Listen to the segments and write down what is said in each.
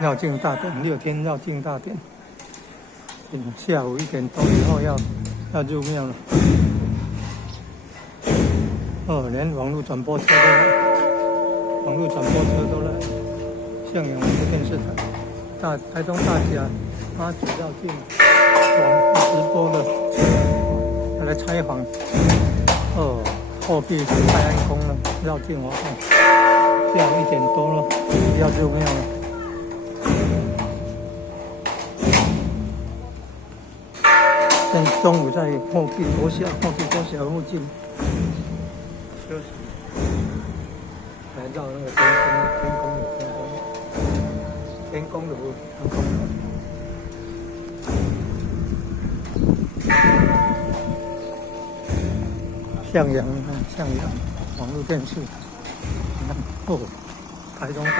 绕境大典，6天绕境大典。下午1点多以后要入庙了。哦，连网络转播车都来，网络转播车都来。向阳网络电视台，台中大甲妈祖绕境网直播的车要来采访。哦，后壁是泰安宫了，绕境活动。下午1点多了，要入庙了。现在中午在后壁国小附近休息，来绕那个天宫的路。向阳网络电视，哦，台中大甲，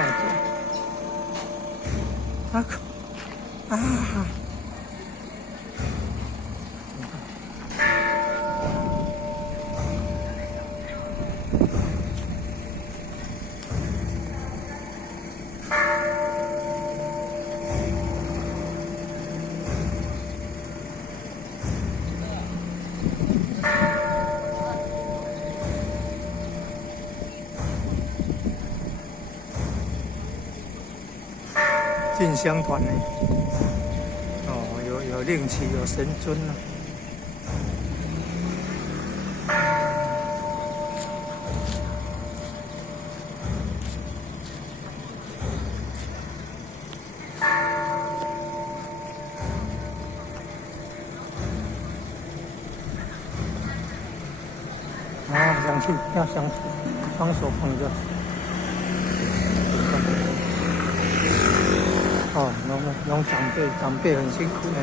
进香团呢？哦，有令旗，有神尊啊。想去，要想双手捧着。哦，农长辈很辛苦呢。